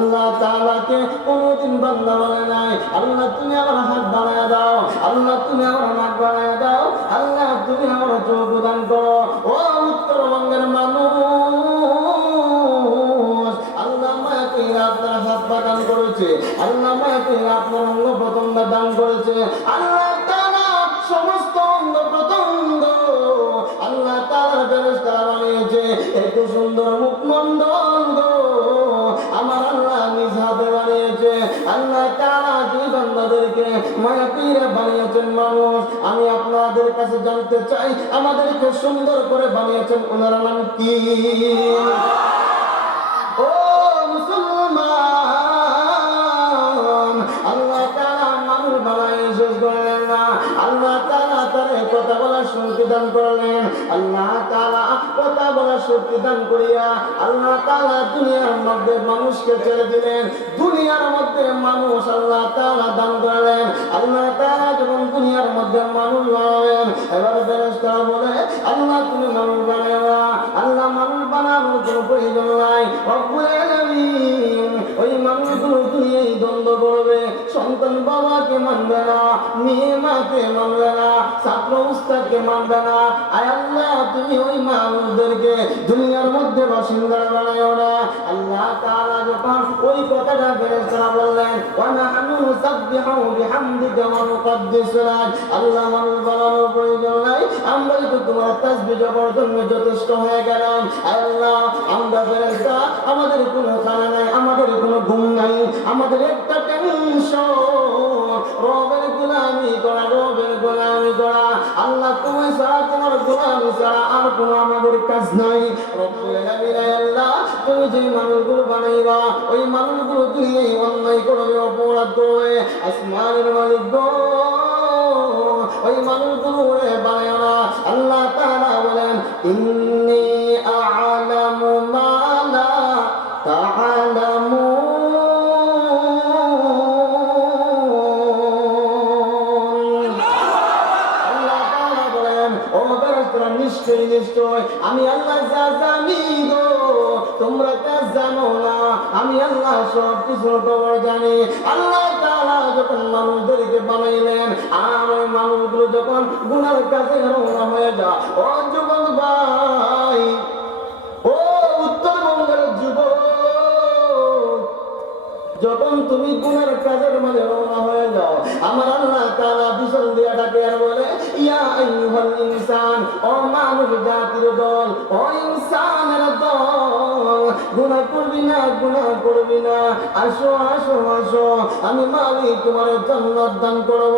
আল্লাহ তাআলাকে কোনদিন বান্দা বলে নাই আল্লাহ তুমি আমার হাত বাড়ায় দাও, আল্লাহ তুমি আমার নাক বাড়ায় দাও, আল্লাহ তুমি আমার চোখ দান করো। ও উত্তরবঙ্গের মানুষ, আল্লাহ মায়াকে আপনার হাত পা দান করেছে, আল্লাহ মায়াকে আপনার অঙ্গ প্রত্যঙ্গ দান করেছে। আল্লাহ তাআলা সমস্ত অঙ্গ প্রত্যঙ্গ আল্লাহ তাআলা ফেরেশতা বানিয়েছে। এত সুন্দর মুখমণ্ডল গো আমার আল্লাহ নিজ হাতে বানিয়েছে। আল্লাহ তাআলা যে বান্দাদেরকে মায়াপীরা বানিয়েছেন মানুষ, আমি আপনাদের কাছে জানতে চাই আমাদেরকে সুন্দর করে বানিয়েছেন ওনার নাম কি? ও মুসলমান, আল্লাহ তাআলা মানুষ বানায় শেষ করলেন না, আল্লাহ তাআলা তার কথা বলার শক্তি দান করলেন। আল্লাহ তাআলা কথা বলার শক্তি দান করিয়া আল্লাহ তাআলা দুনিয়ার মধ্যে মানুষকে ছেড়ে দিলেন। দুনিয়ার মধ্যে মানুষ আল্লাহ তাআলা দান করলেন। আল্লাহ তাআলা যখন দুনিয়ার মধ্যে মানুষ বানাবেন, এবার ফেরেশতারা বলে আল্লাহ তুমি মানুষ বানাও না, আল্লাহ মানুষ বানানোর কোনো প্রয়োজন নাই। রব্বুল আলামিন ওই মানুষগুলো দুনিয়ায় দ্বন্দ্ব করবে, সন্তান বাবাকে মানবে না, মেয়ে মাকে মানবে না, ছাত্র উস্তাদকে মানবে না। আয় আল্লাহ তুমি ওই মানুষদেরকে দুনিয়ার মধ্যে বাসিন্দা বানাও না। আল্লাহ তাআলা যখন ওই কথাটা ফেরেশতারা বললেন ওয়া নাহনু নুসাব্বিহু বিহামদিকা ওয়া নুকদ্দিসু লাক, আল্লাহ মানুষ বানানোর প্রয়োজন নাই, আমরা তো তোমার তাসবিহ জপের জন্য যথেষ্ট হয়ে গেলাম। আল্লাহ আমরা ফেরেশতা, আমাদের কোনো খানা নাই, আমাদের কোনো ঘুম নাই, আমাদের একটা টেনশন রবের গোলামি করা, রবের গোলামি করা। আল্লাহ তুমি ছাড়া, তোমার গোলামি ছাড়া আর কোনো আমাদের কাজ নাই। রব্বুল আলামিন আল্লাহ তুমি যে মানুষগুলো বানাইবা ওই মানুষগুলো তুমি এই অন্যায় করবে, অপরাধ করবে, আসমানের মালিক গো ওই মানুষগুলো বানায় না। আল্লাহ তাআলা বলেন ইন্নী আ'লামু মা লা তা'লামুন, নিশ্চয় নিশ্চয় আমি আল্লাহ যা জানি গো তোমরা তা জানো না, আমি আল্লাহ সব কিছু খবর জানি। আল্লাহ তাআলা যখন মানুষদেরকে বানাইলেন আর ওই মানুষগুলো যখন গুনার কাছে রওনা হয়ে যায়, ও যুবক ভাই, ও উত্তরবঙ্গের যুবক, যখন তুমি গুনার কাজের মাঝে রওনা হয়ে যাও, আমার আল্লাহ তাআলা বিশাল দিয়া ডাকে আর বলে ইয়া আইয়ুহাল ইনসান, ও মানুষ জাতির দল, ও ইনসানের দল, গুনাহ করবি না, গুনাহ করবি না, আসো আসো আসো, আমি মালিক তোমার জান্নাত দান করব।